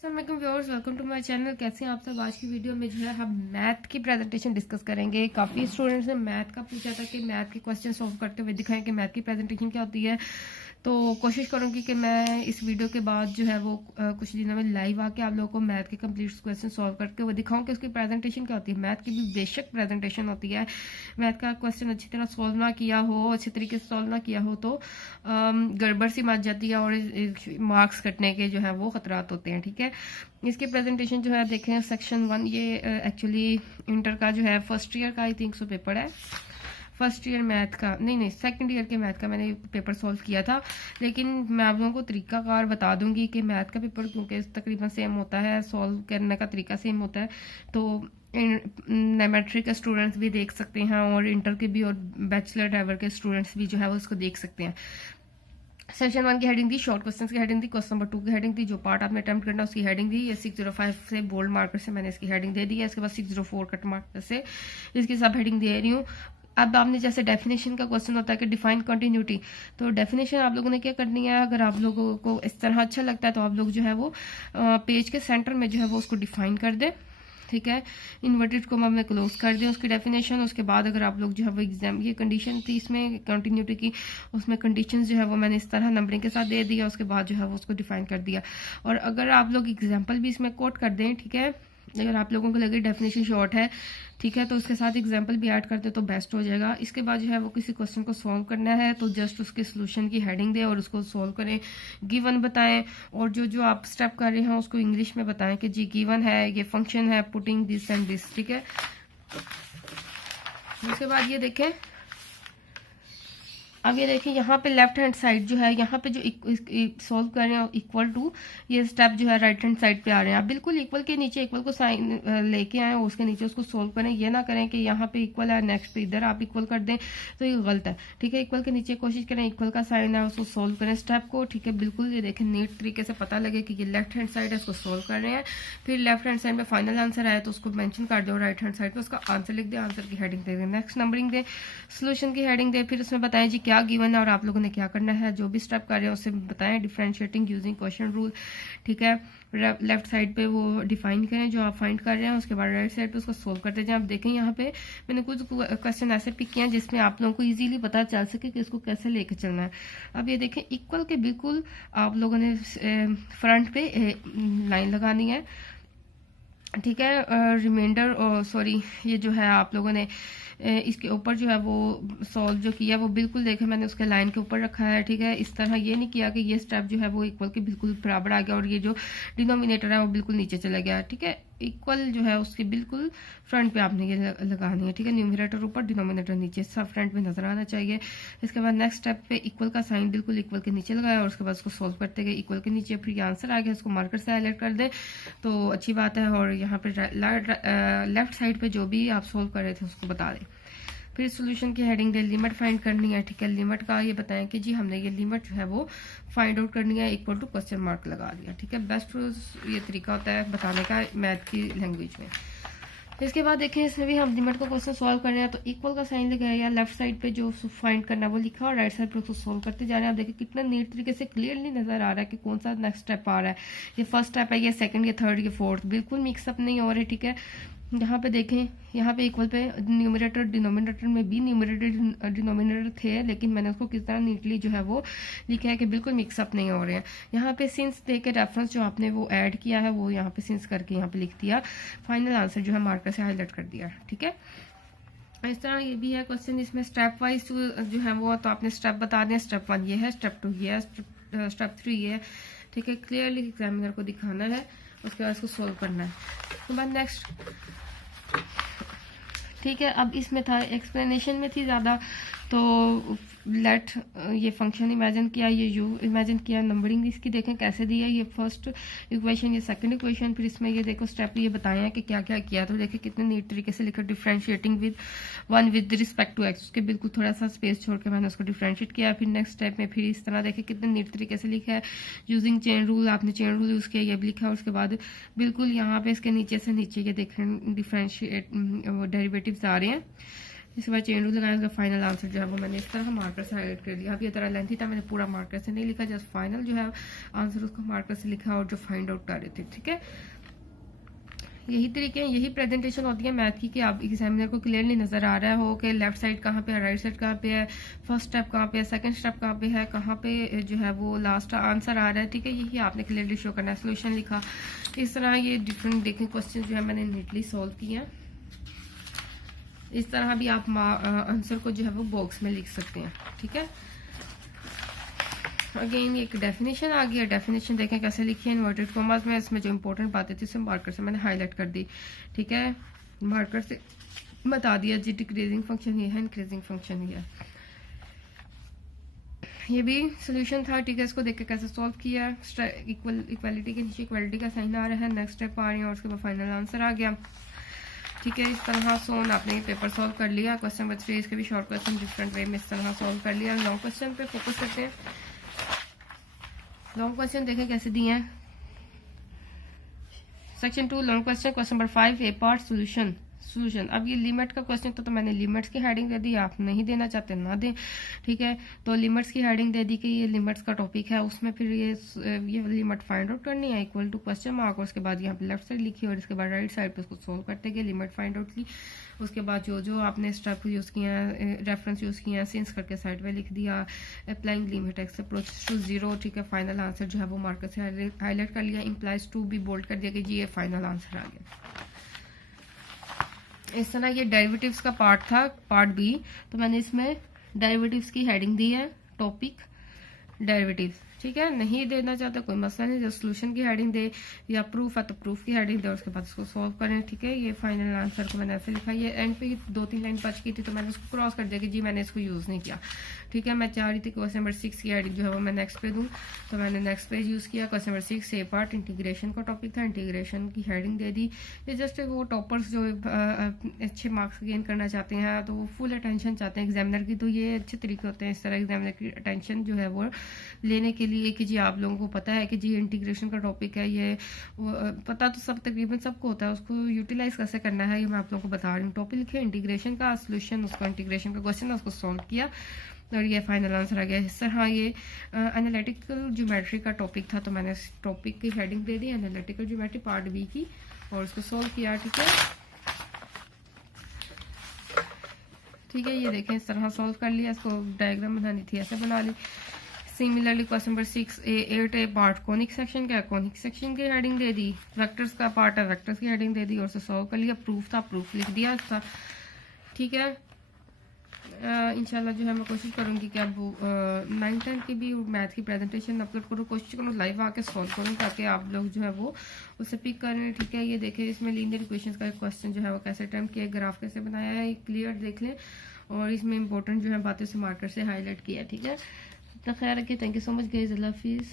अस्सलाम viewers, welcome to my channel. कैसे हैं आप सब। आज की वीडियो में जो है हम मैथ की प्रेजेंटेशन डिस्कस करेंगे। काफ़ी स्टूडेंट्स ने मैथ का पूछा था कि मैथ के क्वेश्चन सॉल्व करते हुए दिखाएं कि मैथ की प्रेजेंटेशन क्या होती है। तो कोशिश करूंगी कि मैं इस वीडियो के बाद जो है वो कुछ दिनों में लाइव आके आप लोगों को मैथ के कंप्लीट क्वेश्चन सॉल्व करके वो दिखाऊं कि उसकी प्रेजेंटेशन क्या होती है। मैथ की भी बेशक प्रेजेंटेशन होती है। मैथ का क्वेश्चन अच्छी तरह सॉल्व ना किया हो, अच्छे तरीके से सॉल्व ना किया हो तो गड़बड़ सी मच जाती है और मार्क्स कटने के जो है वो खतरात होते हैं। ठीक है, इसकी प्रेजेंटेशन जो है देखें। सेक्शन 1 ये एक्चुअली इंटर का जो है फर्स्ट ईयर का आई थिंक सो पेपर है। फर्स्ट ईयर मैथ का नहीं सेकंड ईयर के मैथ का मैंने पेपर सॉल्व किया था, लेकिन मैं आप लोगों को तरीकाकार बता दूंगी कि मैथ का पेपर क्योंकि तकरीबन सेम होता है, सॉल्व करने का तरीका सेम होता है। तो मैट्रिक के स्टूडेंट्स भी देख सकते हैं और इंटर के भी और बैचलर लेवल के स्टूडेंट्स भी जो है वो उसको देख सकते हैं। सेशन 1 की हेडिंग थी, शॉर्ट क्वेश्चन की हेडिंग थी, क्वेश्चन नंबर 2 की हेडिंग थी, जो पार्ट आपने अटेम्प्ट करना उसकी हेडिंग थी। ये 605 से बोल्ड मार्कर से मैंने इसकी हेडिंग दे दी है। इसके बाद 604 कट मार्कर से इसकी सब हेडिंग दे रही हूँ। अब आपने जैसे डेफिनेशन का क्वेश्चन होता है कि डिफाइन कंटिन्यूटी, तो डेफिनेशन आप लोगों ने क्या करनी है। अगर आप लोगों को इस तरह अच्छा लगता है तो आप लोग जो है वो पेज के सेंटर में जो है वो उसको डिफाइन कर दे। ठीक है, इन्वर्टेड कोमा में क्लोज कर दें उसकी डेफिनेशन। उसके बाद अगर आप लोग जो है वो एग्जाम, ये कंडीशन थी इसमें कंटिन्यूटी की, उसमें कंडीशंस जो है वो मैंने इस तरह नंबरिंग के साथ दे दिया। उसके बाद जो है वो उसको डिफाइन कर दिया। और अगर आप लोग एग्जाम्पल भी इसमें कोट कर दें, ठीक है, अगर आप लोगों को लगे डेफिनेशन शॉर्ट है, ठीक है, तो उसके साथ एग्जाम्पल भी ऐड कर दे तो बेस्ट हो जाएगा। इसके बाद जो है वो किसी क्वेश्चन को सॉल्व करना है तो जस्ट उसके सोल्यूशन की हेडिंग दें और उसको सॉल्व करें, गिवन बताएं और जो जो आप स्टेप कर रहे हैं उसको इंग्लिश में बताएं कि जी गिवन है, ये फंक्शन है, पुटिंग दिस एंड दिस। ठीक है, उसके बाद ये देखें, अब ये देखिए यहाँ पे लेफ्ट हैंड साइड जो है, यहाँ पे जो सॉल्व कर रहे हैं इक्वल टू, ये स्टेप जो है राइट हैंड साइड पे आ रहे हैं। आप बिल्कुल इक्वल के नीचे इक्वल को साइन लेके आए और उसके नीचे उसको सोल्व करें। ये ना करें कि यहाँ पे इक्वल है नेक्स्ट पे इधर आप इक्वल कर दें, तो ये गलत है। ठीक है, इक्वल के नीचे कोशिश करें, इक्वल का साइन है उसको सोल्व करें स्टेप को। ठीक है, बिल्कुल ये देखें नीट तरीके से पता लगे कि ये लेफ्ट हैंड साइड है, उसको सोल्व कर रहे हैं। फिर लेफ्ट हैंड साइड में फाइनल आंसर आए तो उसको मेंशन कर दो, राइट हैंड साइड पे उसका आंसर लिख दे, आंसर की हेडिंग दे दें, नेक्स्ट नंबरिंग दे, सोल्यूशन की हेडिंग दे, फिर उसमें बताएं जी क्या गिवन है और आप लोगों ने क्या करना है। जो भी स्टेप कर रहे हैं उससे बताएं, डिफरेंशिएटिंग यूजिंग क्वेश्चन रूल। ठीक है, लेफ्ट साइड पे वो डिफाइन करें जो आप फाइंड कर रहे हैं, उसके बाद राइट साइड पे उसको सोल्व करते जाएं। आप देखें यहाँ पे मैंने कुछ क्वेश्चन ऐसे पिक किए हैं जिसमें आप लोगों को इजीली पता चल सके कि इसको कैसे लेके चलना है। अब ये देखें, इक्वल के बिल्कुल आप लोगों ने फ्रंट पे लाइन लगानी है। ठीक है, रिमाइंडर सॉरी, ये जो है आप लोगों ने इसके ऊपर जो है वो सॉल्व जो किया वो बिल्कुल देखे मैंने उसके लाइन के ऊपर रखा है। ठीक है, इस तरह ये नहीं किया कि ये स्टेप जो है वो इक्वल के बिल्कुल बराबर आ गया और ये जो डिनोमिनेटर है वो बिल्कुल नीचे चला गया। ठीक है, इक्वल जो है उसके बिल्कुल फ्रंट पे आपने ये लगानी है। ठीक है, न्यूमरेटर ऊपर डिनोमिनेटर नीचे, सब फ्रंट में नजर आना चाहिए। इसके बाद नेक्स्ट स्टेप पे इक्वल का साइन बिल्कुल इक्वल के नीचे लगाया और उसके बाद उसको सोल्व करते गए, इक्वल के नीचे फिर आंसर आ गया, उसको मार्कर से हाईलाइट कर दे तो अच्छी बात है। और यहाँ पे लेफ्ट साइड पे जो भी आप सोल्व कर रहे थे उसको बता दें। फिर सोल्यूशन की हेडिंग दे, लिमिट फाइंड करनी है। ठीक है, लिमिट का ये बताएं कि जी हमने ये लिमिट जो है वो फाइंड आउट करनी है, इक्वल टू क्वेश्चन मार्क लगा दिया। ठीक है, बेस्ट ये तरीका होता है बताने का मैथ की लैंग्वेज में। इसके बाद देखें, इसमें भी हम लिमिट का क्वेश्चन सॉल्व कर रहे हैं तो इक्वल का साइन लगाया या लेफ्ट साइड पे जो फाइंड करना है वो लिखा और राइट साइड पे उसको सॉल्व करते जा रहे हैं। आप देखिए कितना नीट तरीके से क्लियरली नजर आ रहा है कि कौन सा नेक्स्ट स्टेप आ रहा है। ये फर्स्ट स्टेप है, ये सेकंड, ये थर्ड, ये फोर्थ, बिल्कुल मिक्सअप नहीं हो रहे। ठीक है, यहाँ पे देखें, यहाँ पे इक्वल पे न्यूमरेटर डिनोमिनेटर में भी न्यूमरेटर डिनोमिनेटर थे, लेकिन मैंने उसको किस तरह नीटली जो है वो लिखा है कि बिल्कुल मिक्सअप नहीं हो रहे हैं। यहाँ पे सिंस दे के रेफरेंस जो आपने वो ऐड किया है वो यहाँ पे सिंस करके यहाँ पे लिख दिया, फाइनल आंसर जो है मार्कर से हाईलाइट कर दिया। ठीक है, इस तरह ये भी है क्वेश्चन। इसमें स्टेप वाइज जो है वो तो आपने स्टेप बता दें, स्टेप 1 ये है, स्टेप 2 ये है, स्टेप 3 ये है। ठीक है, क्लियरली एग्जामिनर को दिखाना है, उसके बाद उसको सोल्व करना है। उसके बाद नेक्स्ट, ठीक है, अब इसमें था एक्सप्लेनेशन में थी ज़्यादा, तो लेट ये फंक्शन इमेजिन किया, ये यू इमेजिन किया, नंबरिंग इसकी देखें कैसे दी है, ये फर्स्ट इक्वेशन, ये सेकंड इक्वेशन, फिर इसमें ये देखो स्टेप ये बताया है कि क्या क्या किया। तो देखिए कितने नीट तरीके से लिखा, differentiating with one with respect to x, उसके बिल्कुल थोड़ा सा स्पेस छोड़ के मैंने उसको डिफरेंशिएट किया। फिर नेक्स्ट स्टेप में फिर इस तरह देखे कितने नीट तरीके से लिखा है, यूजिंग चेन रूल, आपने चेन रूल यूज किया, ये भी लिखा है। उसके बाद बिल्कुल यहाँ पे इसके नीचे से नीचे ये देखें डिफरेंशिएट डेरिवेटिव्स आ रहे हैं। इसके बाद चेन रूल लगाया, उसका फाइनल आंसर जो है वो मैंने इस तरह मार्कर से हाईलाइट कर लिया। अब ये तरह लेंथी था, मैंने पूरा मार्कर से नहीं लिखा, जस्ट फाइनल जो है आंसर उसको मार्कर से लिखा और जो फाइंड आउट कर रहे थे। ठीक है, यही तरीके हैं, यही प्रेजेंटेशन होती है मैथ की कि आप एग्जामिनर को क्लियरली नजर आ रहा हो कि लेफ्ट साइड कहाँ पे है, राइट साइड कहाँ पे है, फर्स्ट स्टेप कहाँ पे है, सेकंड स्टेप कहाँ पे है, कहाँ पे जो है वो लास्ट आंसर आ रहा है। ठीक है, यही आपने क्लियरली शो करना है। सोल्यूशन लिखा, इस तरह ये डिफरेंट देखें क्वेश्चन जो है मैंने नीटली सॉल्व किया। इस तरह भी आप आंसर को जो है वो बॉक्स में लिख सकते हैं। ठीक है, अगेन एक डेफिनेशन आ गया, डेफिनेशन देखें कैसे लिखी है इन्वर्टेड कॉमास में। इसमें जो इंपॉर्टेंट बातें थी उसे मार्कर से मैंने हाईलाइट कर दी। ठीक है, मार्कर से बता दिया जी डिक्रीजिंग फंक्शन ये है, इंक्रीजिंग फंक्शन ये है। ये भी सोल्यूशन था। ठीक है, इसको देख के कैसे सॉल्व किया। इक्वालिटी के नीचे इक्वालिटी का साइन आ रहा है, नेक्स्ट स्टेप आ रही है और उसके बाद फाइनल आंसर आ गया। ठीक है, इस तरह सोन आपने पेपर सॉल्व कर लिया। क्वेश्चन नंबर 3 इसके भी शॉर्ट क्वेश्चन डिफरेंट वे में इस तरह सॉल्व कर लिया। लॉन्ग क्वेश्चन पे फोकस करते हैं। लॉन्ग क्वेश्चन देखें कैसे दिए हैं। Section 2 long question, question number 5 ए पार्ट सोल्यूशन। अब ये लिमिट का क्वेश्चन तो मैंने लिमिट्स की हेडिंग दे दी, आप नहीं देना चाहते ना दें। ठीक है, तो लिमिट्स की हेडिंग दे दी कि ये लिमिट्स का टॉपिक है, उसमें फिर ये लिमिट फाइंड आउट करनी है इक्वल टू क्वेश्चन मार्क, और उसके बाद यहाँ पे लेफ्ट साइड लिखी और इसके बाद राइट साइड पे उसको सोल्व करते गए, लिमिट फाइंड आउट की। उसके बाद जो जो आपने स्टेप यूज़ किया है, रेफरेंस यूज़ किया है, सिंस करके साइड पे लिख दिया, applying limit x approach to 0। ठीक है, फाइनल आंसर जो है वो मार्कर से हाईलाइट कर लिया। इम्प्लाइज टू भी बोल्ड कर दिया कि जी ये फाइनल आंसर आ गया। इस तरह ये डेरिवेटिव्स का पार्ट था, पार्ट बी, तो मैंने इसमें डेरिवेटिव्स की हेडिंग दी है, टॉपिक डेरिवेटिव्स। ठीक है, नहीं देना चाहते कोई मसला नहीं, जो सोल्यूशन की हेडिंग दे या प्रूफ है तो प्रूफ की हेडिंग दे, उसके बाद उसको सॉल्व करें। ठीक है, ये फाइनल आंसर को मैंने ऐसे लिखा। ये एंड पे 2-3 लाइन बच गई थी तो मैंने उसको क्रॉस कर दिया कि जी मैंने इसको यूज़ नहीं किया। ठीक है, मैं चाह रही थी क्वेश्चन नंबर 6 की हेडिंग जो है वो मैं नेक्स्ट पे दूँ, तो मैंने नेक्स्ट पेज यूज़ किया। क्वेश्चन नंबर 6 ए पार्ट इंटीग्रेशन का टॉपिक था, इंटीग्रेशन की हेडिंग दे दी। ये जस्ट वो टॉपर्स जो अच्छे मार्क्स गेन करना चाहते हैं तो वो फुल अटेंशन चाहते हैं एग्जामिनर की, तो ये अच्छे तरीके होते हैं इस तरह एग्जामिनर की अटेंशन जो है वो लेने के लिए कि जी आप लोगों को पता है कि जी इंटीग्रेशन का टॉपिक है, ये पता तो सब तकरीबन सबको होता है, उसको यूटिलाइज कैसे करना है ये मैं आप लोगों को बता रही हूँ। टॉपिक लिखे इंटीग्रेशन का, सोल्यूशन उसका इंटीग्रेशन का क्वेश्चन है उसको सॉल्व किया और ये फाइनल आंसर आ गया। इस तरह ये एनालिटिकल ज्योमेट्री का टॉपिक था, तो मैंने इस टॉपिक की हेडिंग दे दी एनालिटिकल ज्योमेट्री पार्ट बी की और उसको सॉल्व किया। ठीक है, ये देखें इस तरह सॉल्व कर लिया। इसको डायग्राम बनानी थी ऐसे बना ली। सिमिलरली क्वेश्चन नंबर 6 ए पार्ट कॉनिक सेक्शन का, कॉनिक सेक्शन की हेडिंग दे दी। वेक्टर्स का पार्ट है, वेक्टर्स की हेडिंग दे दी और उसे सॉल्व कर लिया। प्रूफ था, प्रूफ लिख दिया इसका। ठीक है, इंशाल्लाह जो है मैं कोशिश करूंगी कि अब 9-10 की भी मैथ की प्रेजेंटेशन अपलोड करूँ, कोशिश करूँ लाइव आके सॉल्व करूँ ताकि आप लोग जो है वो उसे पिक करें। ठीक है, ये देखें इसमें लीनियर इक्वेशंस का एक क्वेश्चन जो है वो कैसे अटेम्प्ट किया, ग्राफ कैसे बनाया है, क्लियर देख लें और इसमें इंपॉर्टेंट जो है बातें से मार्कर से हाईलाइट किया। ठीक है, अपना ख्याल रखिए। Thank you so much guys, अल्लाह हाफिज़।